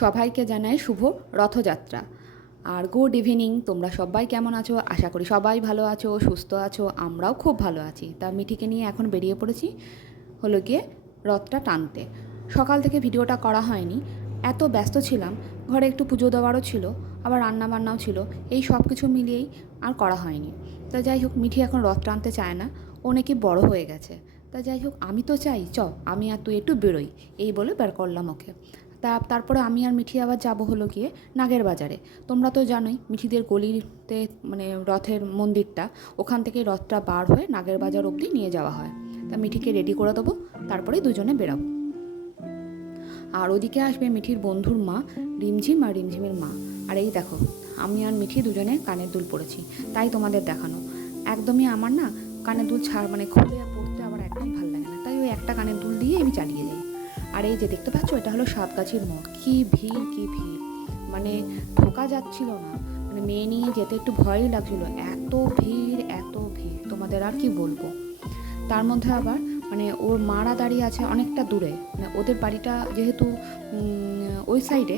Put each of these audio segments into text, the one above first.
সবাইকে জানাই শুভ রথযাত্রা। আর good evening. তোমরা সবাই কেমন আছো? আশা করি সবাই ভালো আছো, সুস্থ আছো। আমরাও খুব ভালো আছি। তা মিঠিকে নিয়ে এখন বেরিয়ে পড়েছি হলো গিয়ে রথটা টানতে। সকাল থেকে ভিডিওটা করা হয়নি, এত ব্যস্ত ছিলাম। ঘরে একটু পুজো দেওয়ারও ছিল, আবার রান্না বান্নাও ছিল, এই সব কিছু মিলিয়েই আর করা হয়নি। তা যাই হোক, মিঠি এখন রথ টানতে চায় না, ও নাকি বড় হয়ে গেছে। তা যাই হোক, আমি তো চাই আমি আর তুই একটু বেরোই, এই বলে বের করলাম ওকে। তারপরে আমি আর মিঠি আবার যাব হলো গিয়ে নাগের বাজারে। তোমরা তো জানোই মিঠিদের গলিতে মানে রথের মন্দিরটা, ওখান থেকে রথটা বার হয়ে নাগের বাজার অবধি নিয়ে যাওয়া হয়। তা মিঠিকে রেডি করে দেবো, তারপরে দুজনে বেরাবো। আর ওদিকে আসবে মিঠির বন্ধুর মা রিমঝিম আর রিমঝিমের মা। আর এই দেখো, আমি আর মিঠি দুজনে কানের দুল পরেছি, তাই তোমাদের দেখানো। একদমই আমার না কানের দুল খুলে পড়তে আবার একদম ভালো লাগে না, তাই ওই একটা কানের দুল দিয়ে আমি চালিয়ে যাই। আর এই যে দেখতে পাচ্ছ, এটা হলো সাতগাছির মোড়। কি ভিড় কি ভিড়, মানে ঢোকা যাচ্ছিল না, মেয়ে নিয়ে যেতে একটু ভয়ই লাগছিল, এত ভিড় এত ভিড়, তোমাদের আর কি বলবো। তার মধ্যে আবার ওর মারা দাঁড়িয়ে আছে অনেকটা দূরে, ওদের বাড়িটা যেহেতু ওই সাইডে,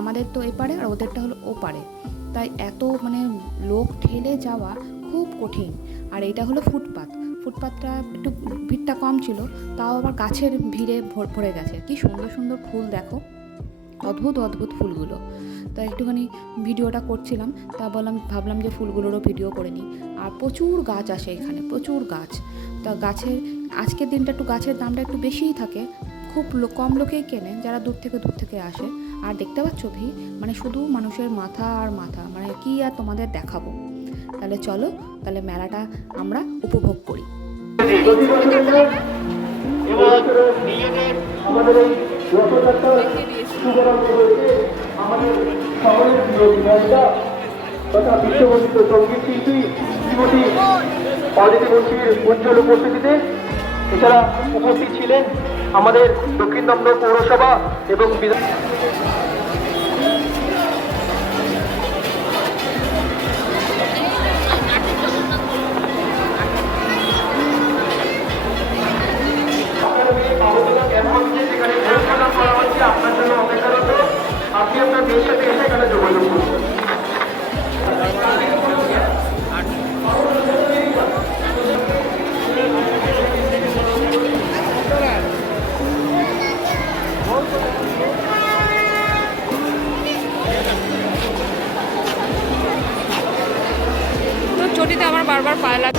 আমাদের তো এপারে আর ওদেরটা হলো ও পারে, তাই এত লোক ঠেলে যাওয়া খুব কঠিন। আর এটা হলো ফুটপাথটা একটু ভিড়টা কম ছিল, তাও আবার গাছের ভিড়ে ভরে গেছে। কি সুন্দর সুন্দর ফুল দেখো, অদ্ভুত অদ্ভুত ফুলগুলো। তা একটুখানি ভিডিওটা করছিলাম, ভাবলাম যে ফুলগুলোরও ভিডিও করে নিই। আর প্রচুর গাছ আসে এখানে, প্রচুর গাছ। তা আজকের দিনটা একটু গাছের দামটা একটু বেশিই থাকে, খুব কম লোকেই কেনে যারা দূর থেকে আসে। আর দেখতে পাচ্ছ ভিড়, শুধু মানুষের মাথা আর মাথা, কি আর তোমাদের দেখাবো। তাহলে চলো, তাহলে মেলাটা আমরা উপভোগ করি। আমাদের এই রথযাত্রার শুভারম্ভ হয়েছে আমাদের শহরের প্রিয় বিধায়িকা তথা বিশ্ববন্দিত সঙ্গীত শিল্পী শ্রীমতী অদিতি বংশীর উজ্জ্বল উপস্থিতিতে। এছাড়া উপস্থিত ছিলেন আমাদের দক্ষিণ দমদম পৌরসভা এবং আপনার জন্য অপেক্ষারত। আপনি আপনার মেয়ের সাথে এসে এখানে যোগাযোগ করুন। তো চটিতে আমার বারবার পায়ে লাগে।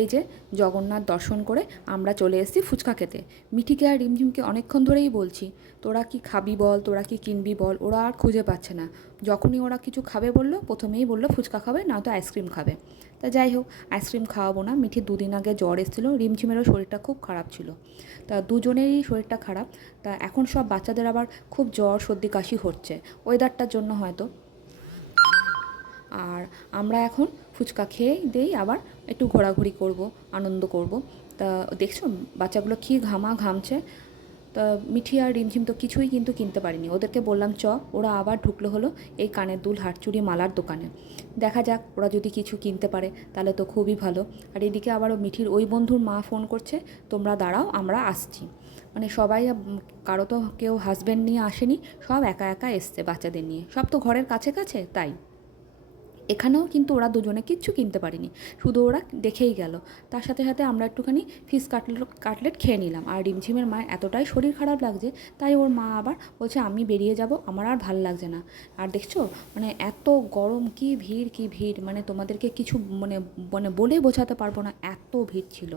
এই যে জগন্নাথ দর্শন করে আমরা চলে এসেছি ফুচকা খেতে। মিঠিকে আর রিমঝিমকে অনেকক্ষণ ধরেই বলছি, তোরা কি খাবি বল, তোরা কি কিনবি বল। ওরা আর খুঁজে পাচ্ছে না। যখনই ওরা কিছু খাবে বললো, প্রথমেই বললো ফুচকা খাবে, না তো আইসক্রিম খাবে। তা যাই হোক, আইসক্রিম খাওয়াবো না। মিঠির দুদিন আগে জ্বর এসেছিলো, রিমঝিমেরও শরীরটা খুব খারাপ ছিল। তা দুজনেরই শরীরটা খারাপ। তা এখন সব বাচ্চাদের আবার খুব জ্বর সর্দি কাশি হচ্ছে, ওয়েদারটার জন্য হয়তো। আর আমরা এখন ফুচকা খেয়ে দিয়েই আবার একটু ঘোরাঘুরি করব, আনন্দ করব। তা দেখছো বাচ্চাগুলো কী ঘামছে। তা মিঠি আর রিমঝিম তো কিছুই কিন্তু কিনতে পারিনি, ওদেরকে বললাম ওরা আবার ঢুকলো হলো এই কানের দুল হারচুড়ি মালার দোকানে। দেখা যাক, ওরা যদি কিছু কিনতে পারে তাহলে তো খুবই ভালো। আর এদিকে আবারও মিঠির ওই বন্ধুর মা ফোন করছে, তোমরা দাঁড়াও আমরা আসছি। সবাই, কারো তো কেউ হাজব্যান্ড নিয়ে আসেনি, সব একা একা এসছে বাচ্চাদের নিয়ে, সব তো ঘরের কাছে কাছে, তাই এখানেও কিন্তু ওরা দুজনে কিচ্ছু কিনতে পারেনি, শুধু ওরা দেখেই গেল। তার সাথে সাথে আমরা একটুখানি ফিশ কাটলেট খেয়ে নিলাম। আর রিমঝিমের মায়ের এতটাই শরীর খারাপ লাগছে, তাই ওর মা আবার বলছে আমি বেরিয়ে যাব, আমার আর ভাল লাগছে না। আর দেখছো মানে এত গরম, কি ভিড় কি ভিড়, মানে তোমাদেরকে কিছু মানে মানে বলে বোঝাতে পারবো না, এত ভিড় ছিল।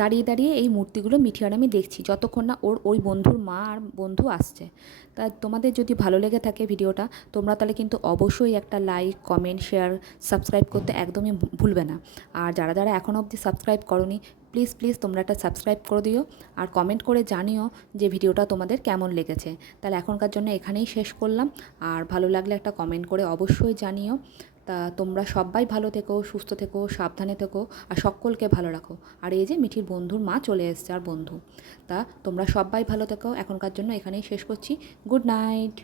দাঁড়িয়ে দাঁড়িয়ে এই মূর্তিগুলো মিঠি আর আমি দেখছি, যতক্ষণ না ওর ওই বন্ধুর মা আর বন্ধু আসছে। তা তোমাদের যদি ভালো লেগে থাকে ভিডিওটা, তোমরা তাহলে কিন্তু অবশ্যই একটা লাইক, কমেন্ট, শেয়ার, সাবস্ক্রাইব করতে একদমই ভুলবে না। আর যারা যারা এখনও অবধি সাবস্ক্রাইব করোনি, প্লিজ প্লিজ তোমরা একটা সাবস্ক্রাইব করে দিও, আর কমেন্ট করে জানিও যে ভিডিওটা তোমাদের কেমন লেগেছে। তাহলে এখনকার জন্য এখানেই শেষ করলাম। আর ভালো লাগলে একটা কমেন্ট করে অবশ্যই জানিও। তা তোমরা সবাই ভালো থেকো, সুস্থ থেকো, সাবধানে থেকো, আর সকলকে ভালো রাখো। আর এই যে মিঠির বন্ধুর মা চলে এসছে, আর বন্ধু। তা তোমরা সবাই ভালো থেকো, এখনকার জন্য এখানেই শেষ করছি। Good night.